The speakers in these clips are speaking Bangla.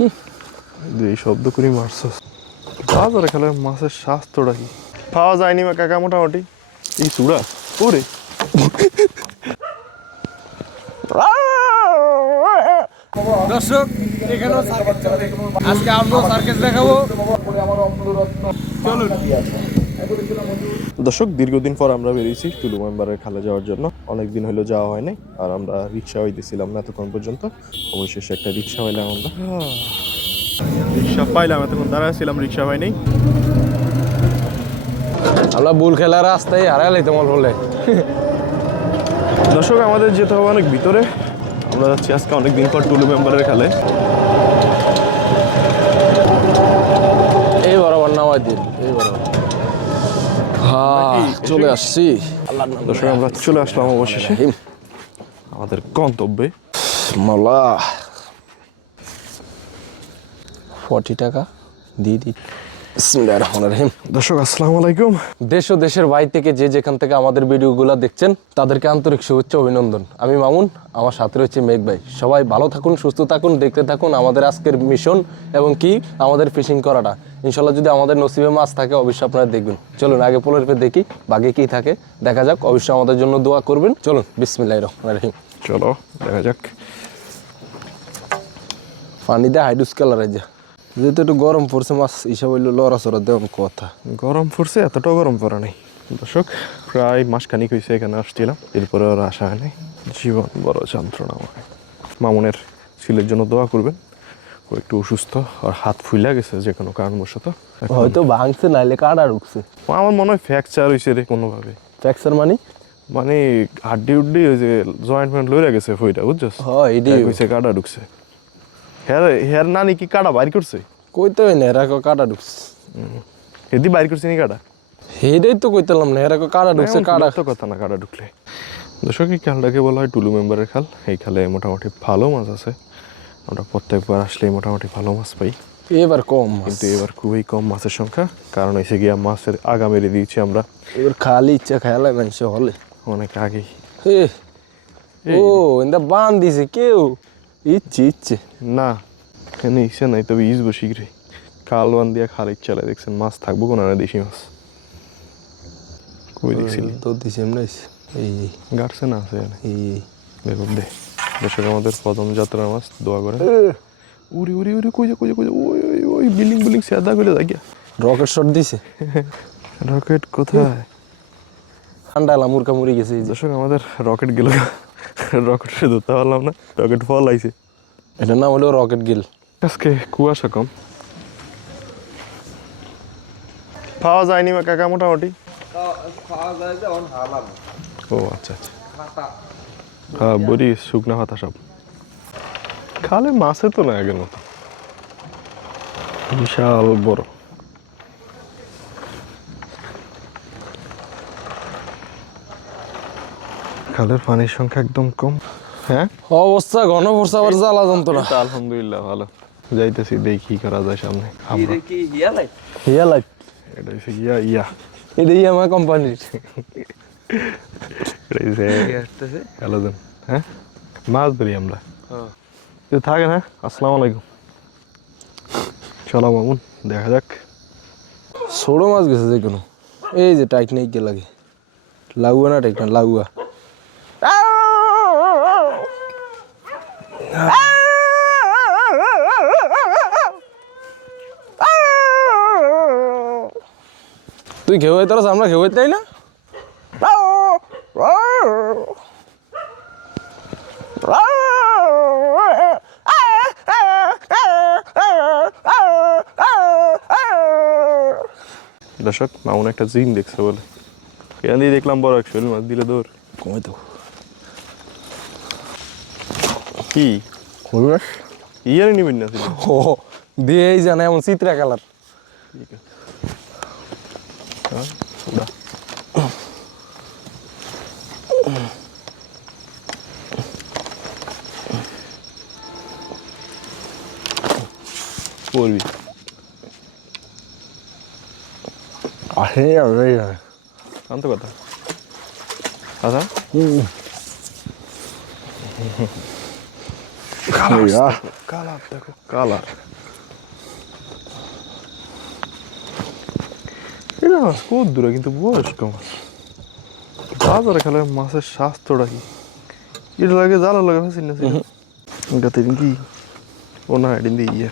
এই শব্দ করে মারছস বাজারে খেলে মাছের স্বাস্থ্যটা কি পাওয়া যায়নি বা কাকা মোটামুটি এই চূড়া ওরে দর্শক এখানেও আজকে আমরা সার্কাস দেখাবো। চলুন দর্শক দীর্ঘদিন পর আমরা বেরিয়েছি টুলু মেম্বারের খালে যাওয়ার জন্য। অনেকদিন হলো যাওয়া হয়নি আর আমরা রিক্সা হইতেছিলাম না এতক্ষণ পর্যন্ত। অবশেষে একটা রিক্সা পাইলাম আমরা। রিক্সা পাইলাম, এতক্ষণ দাঁড়াচ্ছিলাম রিক্সা পাইনি। আমরা বুল খেলার রাস্তায় হারাইলাই তোমার হলে। দর্শক আমাদের যেতে হবে অনেক ভিতরে। আমরা যাচ্ছি আজকে অনেকদিন পর টুলু মেম্বারের খালে। এই বরাবর নামাই দিন, এই বরাবর। চলে আসছি। দর্শক আমরা চলে আসলাম অবশেষে আমাদের গন্তব্যে। মাওলা 40 টাকা দিয়ে দিই। বিসমিল্লাহির রহমানির রহিম। দর্শক আসসালামু আলাইকুম। দেশ ও দেশের বাইরে থেকে যে যেখান থেকে আমাদের ভিডিওগুলো দেখছেন তাদেরকে আন্তরিক শুভেচ্ছা অভিনন্দন। আমি মামুন, আমার সাথে রয়েছে মেঘ ভাই। সবাই ভালো থাকুন, সুস্থ থাকুন, দেখতে থাকুন আমাদের আজকের মিশন এবং কি আমাদের ফিশিং করাটা। ইনশাল্লাহ যদি আমাদের নসিবে মাছ থাকে অবশ্যই আপনারা দেখবেন। চলুন আগে পোলের পে দেখি বাগে কি থাকে দেখা যাক। অবশ্যই আমাদের জন্য দোয়া করবেন। চলুন বিসমিল্লাহির রহমানির রহিম। চলো দেখা যাক। পানিতে হাইডুস কালার যা যেহেতু একটু গরম পড়ছে, মাছ হিসাব হইলো লড়াচড়া দেওয়ার কথা। গরম পড়ছে, এতটাও গরম পড়ে নাই। দর্শক প্রায় মাসখানিক হয়েছে এখানে আসছিলাম, এরপরে আর আসা হয়নি। জীবন বড় যন্ত্রণা। আমাকে মামুনের ছেলের জন্য দোয়া করবেন। ও একটু অসুস্থ আর হাত ফুলে গেছে যে কোনো কারণবশত। হয়তো ভাঙছে নাইলে কাটা ঢুকছে। আমার মনে হয় ফ্র্যাকচার হয়েছে রে কোনোভাবে। ফ্র্যাকচার মানে হাড্ডি উড্ডি ওই যে জয়েন্ট ফয়েন্ট লইরা গেছে ফইটা, বুঝছস? হয় এটাই হয়েছে, কাটা ঢুকছে। হের নানি কি কাটা বাইর করছে? কইতে হয় না এরা কাটা ঢুকছে। হেদি বাইর করছে নি কাটা? হেডেই তো কইতালাম না এরা কাটা ঢুকছে। কাটা তো কথা না, কাটা ঢুকলে। দর্শক এই খালটাকে বলা হয় টুলু মেম্বারের খাল। এই খালে মোটামুটি ভালো মাছ আছে। আমরা প্রত্যেকবার আসলেই মোটামুটি ভালো মাছ পাই, এবার কম, কিন্তু এবার খুবই কম মাছের সংখ্যা। কারণ এসে গিয়া মাছের আগা মেরে দিয়েছি আমরা এবার খালি ইচ্ছা খেয়ালাই মানুষ হলে অনেক আগেই। ও ইন্দা বান দিছে কেউ ইচ্ছে না এখানে ইচ্ছে নাই, তবে ইসবো শীঘ্রই। কাল বান দিয়া খাল ইচ্ছালে দেখছেন মাছ থাকবো কোনো না, দেশি মাছ কই দেখছিলি তো দিছে এমনি এই গাড়ছে না আছে এই দেখুন দে। দর্শক আমাদের প্রথম যাত্রার মাছ, দোয়া করে। উড়ি উড়ি উড়ি কই যা ওই ওই ওই বিল্ডিং বিল্ডিং সাদা করে লাগিয়া রকেট শট দিছে। রকেট কোথায়? ঠান্ডালা মুরকা মরে গেছে। দর্শক আমাদের রকেট গেল, রকেট সে ধরতে পারলাম না, রকেট ফল আইছে। এটার নাম হলো রকেট গিল। আজকে কুয়াশা কম, পাওয়া যায়নি বা কাকা মোটামুটি। ও আচ্ছা আচ্ছা, হ্যাঁ বড়ি শুকনা পাতা সব খালে। মাছে তো না আগের মতো, বিশাল বড়। খালের পানির সংখ্যা একদম কম। হ্যাঁ অবস্থা ঘন পড়ছে, আবার জ্বালা যন্ত্রণা। আলহামদুলিল্লাহ ভালো। যাইতেছি দেখি কি করা যায় সামনে। হিয়া লাইট এটা হচ্ছে ইয়া এটাই আমার কোম্পানির। হ্যালোজন। হ্যাঁ মাছ ধরি আমরা, থাকে না। আসসালামু আলাইকুম। চলো মামুন দেখা যাক। ছোট মাছ গেছে যে কোনো। এই যে টাইট নেই কে লাগে, লাগুয়া না টাইট না লাগুয়া। তুই ঘেউ তোর আমরা ঘেউ তাই না। দর্শক মামুন একটা জিন দেখছে বলে এখান দিয়ে দেখলাম বড় এক শৈল মাছ দিলে দৌড় কমে তো কি ইয়ারে নিবেন না ও দিয়েই জানে এমন চিত্রা কালার। ঠিক আছে পড়বি আসে শান্ত কথা আচ্ছা। কালার দেখো কালার। এটা মাছ কত দূরে কিন্তু বয়স্ক মাছ। বাজারে খেলে মাছের স্বাস্থ্যটা কি এটা লাগে জালা লাগে ফেসি না এটা কি ও না এদিন দিয়ে ইয়ে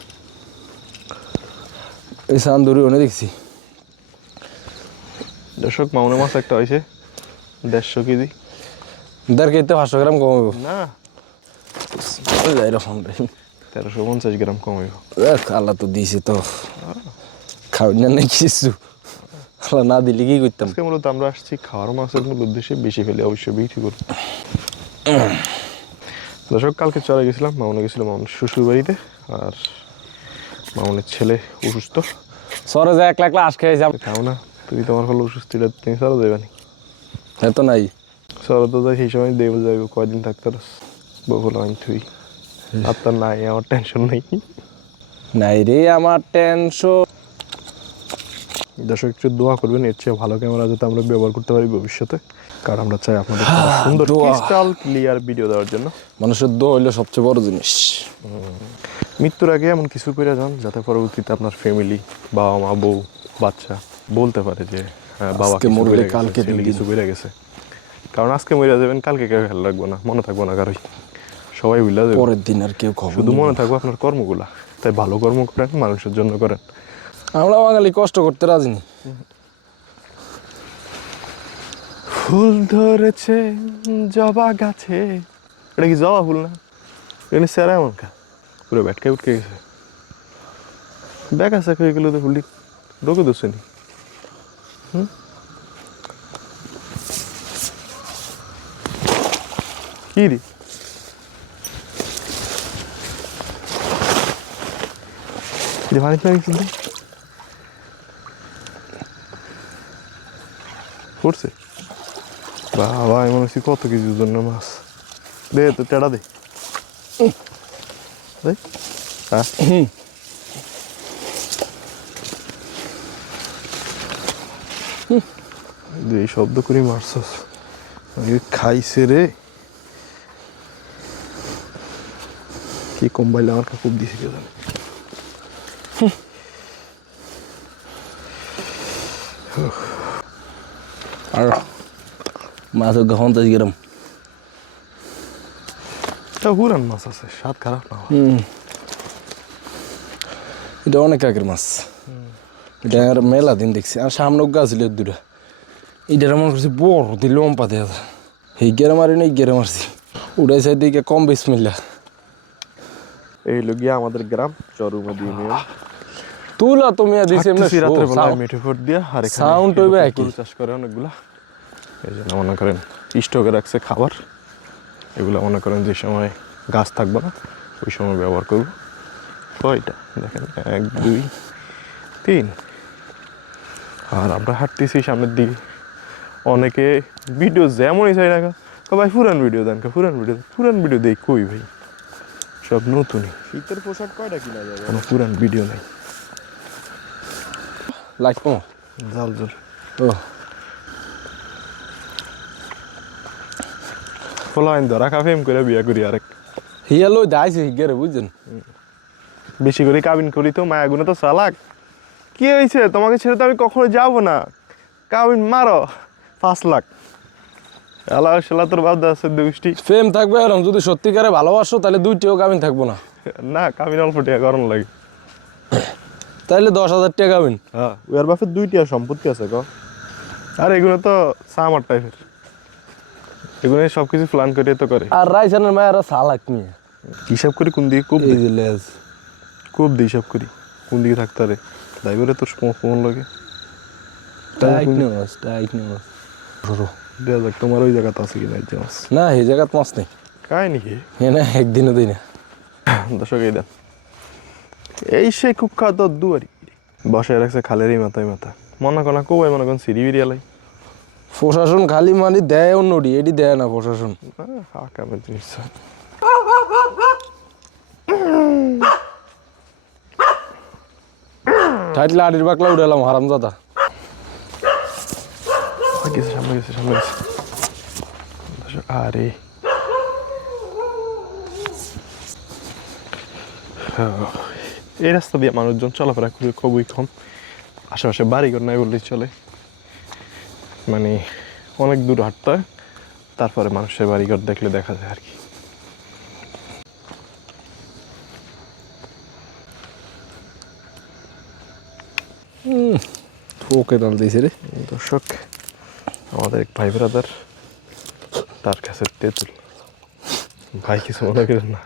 এই সান্দুরি অনেক দেখছি। দর্শক মামুনের মাছ একটা হয়েছে 150 কেজি। 1.5 কেজিতে 500 গ্রাম কমাইব না এরকম 1350 গ্রাম কমাইব। আল্লাহ তো দিয়েছে তো খাওয়ার না কিছু আল্লাহ না দিলে কি করতাম। আজকে মূলত আমরা আসছি খাওয়ার মাছের মূল উদ্দেশ্যে, বেশি ফেলে অবশ্যই বিক্রি করব। দর্শক কালকে চলে গেছিলাম, মামুনে গেছিলাম মামুনের শ্বশুর বাড়িতে। আর মামুনের ছেলে অসুস্থ, সরে যা একলা একলা আশ খেয়ে যাব। খাও না তুমি, তোমার হলো অসুস্থ তুমি সরো যাবে না। এত নাই সরো তো যাই, সেই সময় দেব যাইব কয়দিন থাকতে বলো আমি তুই। আর তার নাই, আমার টেনশন নেই। নাই রে আমার টেনশন। দর্শক একটু দোয়া করবেন, এর চেয়ে ভালো ক্যামেরা যাতে আমরা ব্যবহার করতে পারি ভবিষ্যতে, কারণ আমরা চাই আপনাদের সুন্দর ক্রিস্টাল ক্লিয়ার ভিডিও দেওয়ার জন্য। মানুষের দোয়া হইলো সবচেয়ে বড় জিনিস। মৃত্যুর আগে এমন কিছু করে যান যাতে পরবর্তীতে আপনার ফ্যামিলি, বাবা মা, বউ, বাচ্চা বলতে পারে যে হ্যাঁ বাবা মরলে কালকে কিছু করে গেছে। কারণ আজকে মরে যাবেন, কালকে কেউ খেয়াল রাখবো না, মনে থাকবো না কারোই, সবাই ভুলে যাবে। পরের দিন আর কেউ খবর শুধু মনে থাকবো আপনার কর্মগুলা। তাই ভালো কর্ম করেন, মানুষের জন্য করেন। আমরা বাঙালি কষ্ট করতে রাজি নি। ফুল ধরেছে জবা গাছে, এটা কি জবা ফুল না? এখানে সেরা এমন খা পুরো ব্যাটকে উঠকে গেছে। ব্যাগ আছে হয়ে গেল তো ফুলটি রোগে দোষে নি। কি রে পানি লাগিয়েছিল পড়ছে বাবা, এমন হচ্ছে কত কিছুর জন্য মাছ। দে তো টেড়া দে। এই শব্দ করে মারছস, খাইছে রে। কি কম্বাইলে আমার খুব দিছে কে জানে। আর মাছ গহন তাজ গরম। এটা পুরান মাছ আছে, স্বাদ খারাপ না। এটা অনেক আগের মাছ। এটা আর মেলা দিন দেখছি। আর সামনে গাছ ছিল দুটা, এটার মনে করছি বড় দিল লম্পা দেওয়া। এই গেরে মারি না, এই গেরে মারছি উড়াই সাইড দিকে কম বিসমিল্লা। এই হলো গিয়া আমাদের গ্রাম চরুমদি ইউনিয়ন। তুলা তুমি দিছি এমনি রাত্রে বেলা মেঠোফোট দিয়া। আর এখানে সাউন্ড হইবে একই। গরু চাষ করে অনেকগুলা, এই জন্য মনে করেন স্টকে রাখছে খাবার। এগুলো মনে করেন যে সময় গাছ থাকবে না ওই সময় ব্যবহার করবো। কয়টা দেখেন, 1 2 3। আর আমরা হাঁটতেছি সামনের দিকে। অনেকে ভিডিও যেমনই চাই না ভাই পুরান ভিডিও দেন, পুরান ভিডিও দেখ কই ভাই, সব নতুনই। শীতের পোশাক কয়টা কিনা যাবে? কোনো পুরান ভিডিও নেই। লাগবো জাল জল ও ফলাইন ধরা কাফেম করে বিয়া করি আরেক। হিয়া লই দাইছে হিগেরে বুঝছেন। বেশি করে কাবিন করি তো মায়াগুলো তো চালাক। কি হয়েছে, তোমাকে ছেড়ে তো আমি কখনো যাবো না, কাবিন মারো 5 লাখ। আল্লাহ শালা তোর বাদ আছে দুষ্টি। প্রেম থাকবে এরকম, যদি সত্যিকারে ভালোবাসো তাহলে 2টিও কাবিন থাকবো না। না কাবিন অল্প টাকা গরম লাগে। তাইলে 10,000 টাকা কাবিন। হ্যাঁ ওর বাপের 2টি সম্পত্তি আছে ক। আর এগুলো তো সামার টাইপের, এগুলো সব কিছু প্ল্যান করে তো করে। আর রাইসানের মায়েরা সালাক নিয়ে হিসাব করি কোন দিকে খুব এই যে লেজ খুব দিয়ে হিসাব করি কোন দিকে থাকতে পারে। ড্রাইভারে তোর ফোন লাগে টাইট নিউজ টাইট নিউজ। দেওয়া যাক তোমার ওই জায়গাতে আছে কিনা যে মাছ। না এই জায়গাত মাছ নেই, কাই নাকি এনে একদিনও দিই না। দর্শক এই দেন, এই সেই কুখ্যাত দুয়ারি বসায় রাখছে খালের এই মাথায় মাথা। মনে কর না কবাই মনে করেন সিঁড়ি বিরিয়ালাই। প্রশাসন খালি মানে দেয় অন্যটি, এটি দেয় না প্রশাসন। হাকামের জিনিস টাইটলে আড়ির বাকলা উড়ালাম হারামজাদা। গেছে সামনে গেছে সামনে গেছে। আরে এই রাস্তা দিয়ে মানুষজন চলাফেরা করে খুবই কম, আশেপাশে বাড়িঘর নাই বললেই চলে, মানে অনেক দূর হাঁটতে হয়, তারপরে মানুষের বাড়িঘর দেখলে দেখা যায় আর কি। ওকে ডাল দিয়েছে রে। দর্শক, আমাদের এক ভাই ব্রাদার, তার কাছে তেঁতুল। ভাই কিছু মনে করেন না,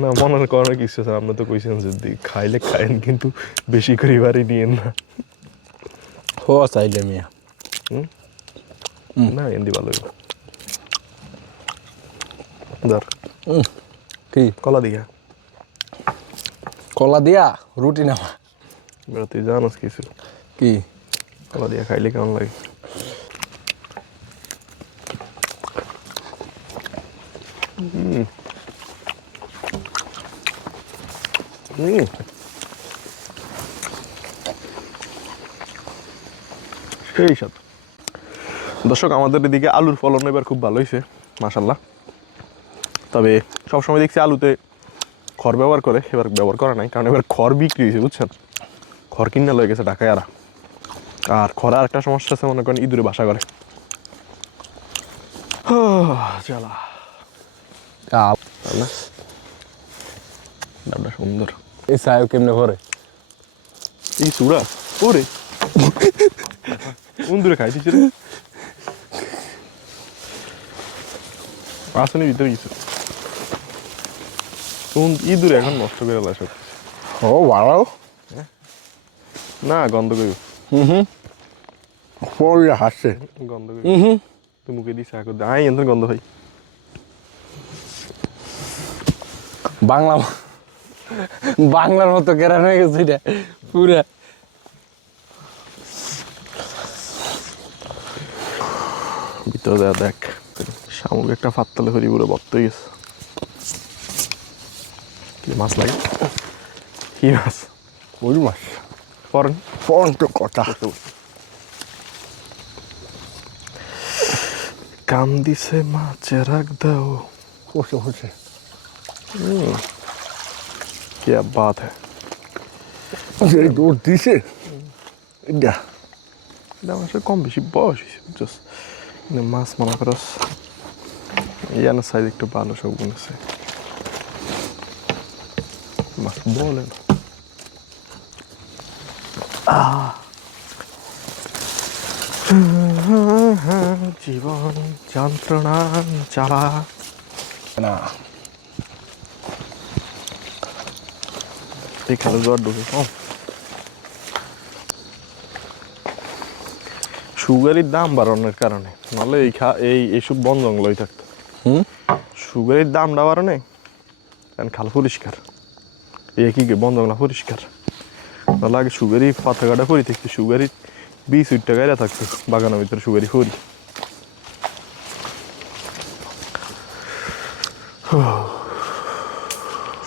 না মনে করার কিছু আছে, আমরা তো কইছেন যদি খাইলে খায়েন, কিন্তু বেশি করে বাড়ি নিয়েন না। ও চাইলে মিয়া না এমনি ভালো হইব। ধর কি কলা দিঘা, কলা দিয়া রুটি নামা এবার তুই জানোস কিছু, কি কলা দিয়া খাইলে কেমন লাগে? সেই সাথে দর্শক, আমাদের এদিকে আলুর ফলন এবার খুব ভালো হয়েছে মাশাল্লাহ। তবে সবসময় দেখছি আলুতে খড় ব্যবহার করে, এবার ব্যবহার করা নাই, কারণ এবার খড় বিক্রি হয়েছে বুঝছেন, খড় কিনা লয়ে গেছে ঢাকায়। আর খরা আর একটা সমস্যা আছে, মনে করেন ইঁদুরে বাসা করে। জ্বালা না, ডাবটা সুন্দর। এই সাহেব কেমনে ভরে এই চূড়া ওরে উন্দুরে খাই দিচ্ছে রে, আসলে ভিতরে কিছু ইঁদুরে এখন নষ্ট করে দেয় সব। ও বাড়াও না গন্ধ করি, পড়লে হাসছে গন্ধ করি তুই মুখে দিস আগে আই এত গন্ধ ভাই। বাংলা বাংলার মতো কেরান হয়ে গেছে এটা পুরা। ভিতরে দেখ দেখ শামুক একটা ফাত্তালে হরি পুরো বত্ত হয়ে গেছে। কি মাছ লাগে? কি মাছ? ওই মাছ পরেন পড়ন তো কথা কাম দিছে মাছে রাখ দাও। বসে বসে क्या बात है, যে দৌড় দিছে এটা এটা আমার সাথে কম বেশি বয়স হয়েছে জাস্ট মাছ মনে করস ইয়ার সাইজ একটু ভালো সব গুণ আছে মাছ বলে না। জীবন যন্ত্রণা জ্বালা না এই খেলো জ্বর ঢুকে সুগারের দাম বাড়ানোর কারণে, নাহলে এইসব বন জঙ্গলই থাকতো। সুগারের দামটা বাড়ানে কারণ খাল পরিষ্কার, এই কি বন জঙ্গলা পরিষ্কার, নাহলে আগে সুগারি পাতা কাটা পরি থাকতো, সুগারি 20 টাকায় থাকতো বাগানের ভিতরে সুগারি পরি।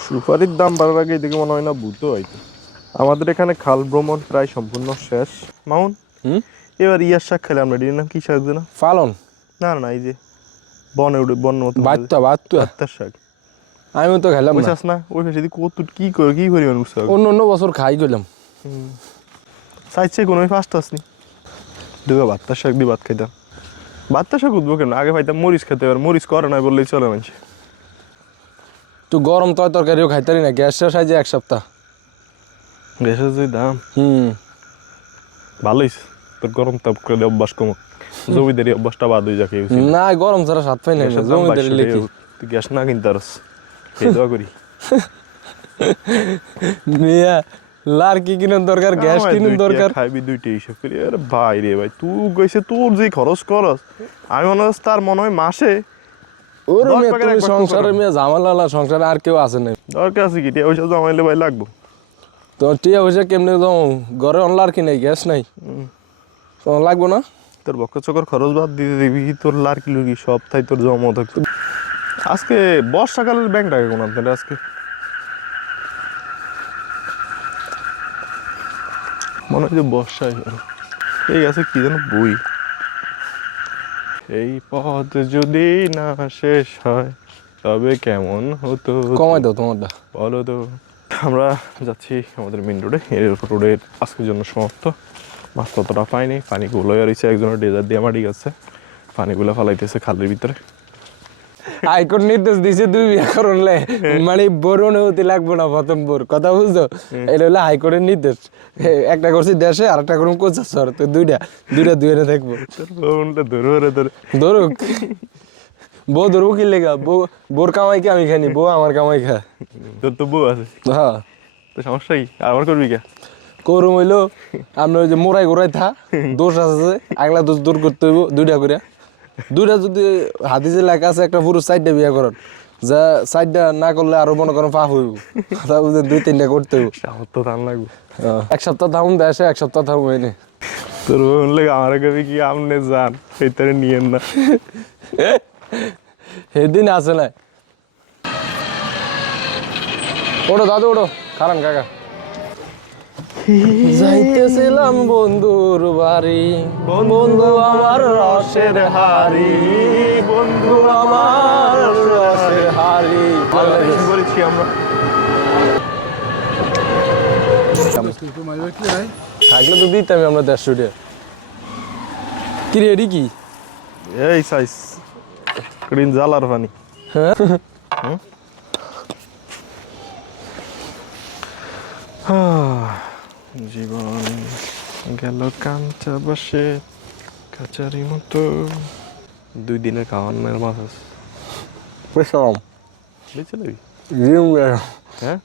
সুপারির দাম বাড়ার আগে এদিকে মনে হয় না বুঝতে হয়তো। আমাদের এখানে খাল ভ্রমণ প্রায় সম্পূর্ণ শেষ মামুন। এবার ইয়ার শাক খেলে আমরা এর নাম কি শাক না? ফালন না না, এই যে বনে উঠে বন মতো বাত্তা শাক, আমি তো খেলাম বুঝছাস না? ওই পাশে কত কি করে কি করিবেন বুঝতে হবে। অন্য বছর খাই গেলাম চাইছে কোনো ফার্স্ট আসনি দুগা বাত্তার শাক দিয়ে ভাত খাইতাম। বাত্তার শাক উঠবো কেন, আগে পাইতাম মরিচ খেতে, এবার মরিচ করে না বললেই চলে মানুষ। তুই গরম তরকারিও খাইতারি না, গ্যাস শেষ হয় যে 1 সপ্তাহ। গ্যাসের যে দাম ভালোই, তোর গরম তাপ করে অভ্যাস কমক, জমিদারি অভ্যাসটা বাদ হয়ে যাকে। না গরম ছাড়া স্বাদ পাই না জমিদারি লেখি। তুই গ্যাস না কিনতে পারস, খেয়ে দেওয়া করি মিয়া লার কি কিনার দরকার, গ্যাস কিনার দরকার, খাইবি দুইটাই হিসাব করি। আরে ভাই রে ভাই, তুই গেছে তোর যে খরচ করস, আমি মনে হয় তার মনে হয় মাসে ওর তুমি সংসারে মিয়া ঝামেলা, সংসারে আর কেউ আছে না। দরকার আছে কি টিয়া পয়সা জমাইলে ভাই লাগবো। তোর টিয়া পয়সা কেমনে যাও, ঘরে অনলার কি নাই, গ্যাস নাই, লাগবো না। তোর বক্র চকর খরচ বাদ দিতে দিবি, তোর লার্কি লুকি সব তাই তোর জমা থাকতো। আজকে বর্ষাকালের ব্যাংক ডাকে কোন আপনারা আজকে মনে হয় যে বর্ষায় এই আছে কি যেন বই, এই পথ যদি না শেষ হয় তবে কেমন হতো। কমাই দাও তোমারটা বলো তো। আমরা যাচ্ছি আমাদের মেন রোডে। এই রোডে আজকের জন্য সমাপ্ত। মাছ ততটা পাইনি, পানিগুলো রয়েছে একজনের ডেজার দিয়ে মাটি গেছে, পানিগুলো ফালাইতেছে খালের ভিতরে। হাইকোর্ট নির্দেশ দিছে 2 বিয়া করলে মানে বোর অনুমতি লাগবে না, প্রথম বোর কথা বুঝছো? এটা হলো হাইকোর্টের নির্দেশ। একটা করছি দেশে আর একটা করুন কোচার, তো দুইটা দুইটা দেখবো। ধরুক বউ ধরবো কি লেগা, বোর কামাই কি আমি খানি, বউ আমার কামাই খা। তোর তো বউ আছে, হ্যাঁ তো সমস্যা কি? আমার করবি কে? করুম হইলো আমরা ওই যে মোড়াই গোড়াই থা দোষ আছে, আগলা দোষ দূর করতে হইব দুইটা যদি হাদিসে লেখা আছে একটা পুরুষ 4টা বিয়া করেন, যা 4টা না করলে আরো মনে করেন পা হইব, কথা বুঝে 2-3টা করতে হইব। আমার তো ধান লাগবে। এক সপ্তাহ থাকুন দেশে, এক সপ্তাহ থাকুন এনে। তোর বউ লাগে আমার কবি কি আমনে যান সেইটারে নিয়েন না। সেদিন আছে না, ওঠো দাদু ওঠো, খারান কাকা। যাইতেছিলাম বন্ধুর বাড়ি, বন্ধু আমার রসের হাড়ি, বন্ধু আমার রসের হাড়ি। করেছি আমরা। থাকলে তো দিতাম আমরা 150 টাকা। কি রে এডি কি? এই সাইজ গ্রিন জালার পানি। হ্যাঁ জীবন গেল কাঞ্চা বসে কাচারি মতো। 2 দিনের খাওয়ানোর মাছ আছে, পেছাম বেঁচে নেবি? হ্যাঁ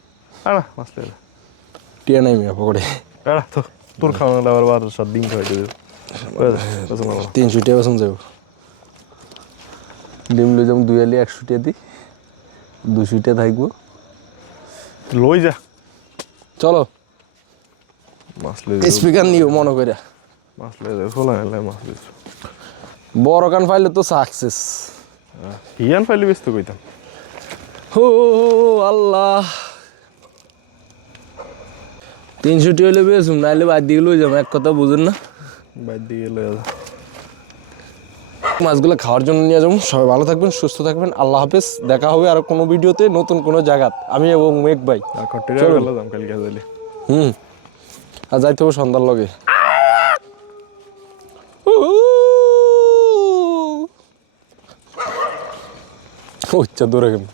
আড়া মাছ লেগে টিয়া নাই মিয়া পকড়ে আড়া তো তোর খাওয়ানো আবার 7 দিন খাওয়াই দেবে। 300 টাকা বেতন যাবো। ডিম লই যাম 2 আলি 100 টাকা দি, 200 টাকা থাকবো। লই যা, চলো মাছ লেগে স্পিকার নিও মনে করে। মাছ লেগে খোলা এলে মাছ লেগে বড় কান পাইলে তো সাকসেস। হিয়ান ফাইলে ব্যস্ত কইতাম। ও আল্লাহ, 300 টাকা হলে বেসুম, নাইলে বাদ দিয়ে লই যাম। এক কথা বুঝুন না, বাইর দিয়ে গেলে মাছগুলো খাওয়ার জন্য নিয়ে যাবো। সবাই ভালো থাকবেন, সুস্থ থাকবেন, আল্লাহ হাফেজ। দেখা হবে আর কোনো ভিডিওতে, নতুন কোনো জায়গাত, আমি এবং মেঘ ভাই। আর কট্টিরা গেলাম কালকে যাইলে। আর যাইতে হবে সন্ধ্যার লগে। দূরে গেল।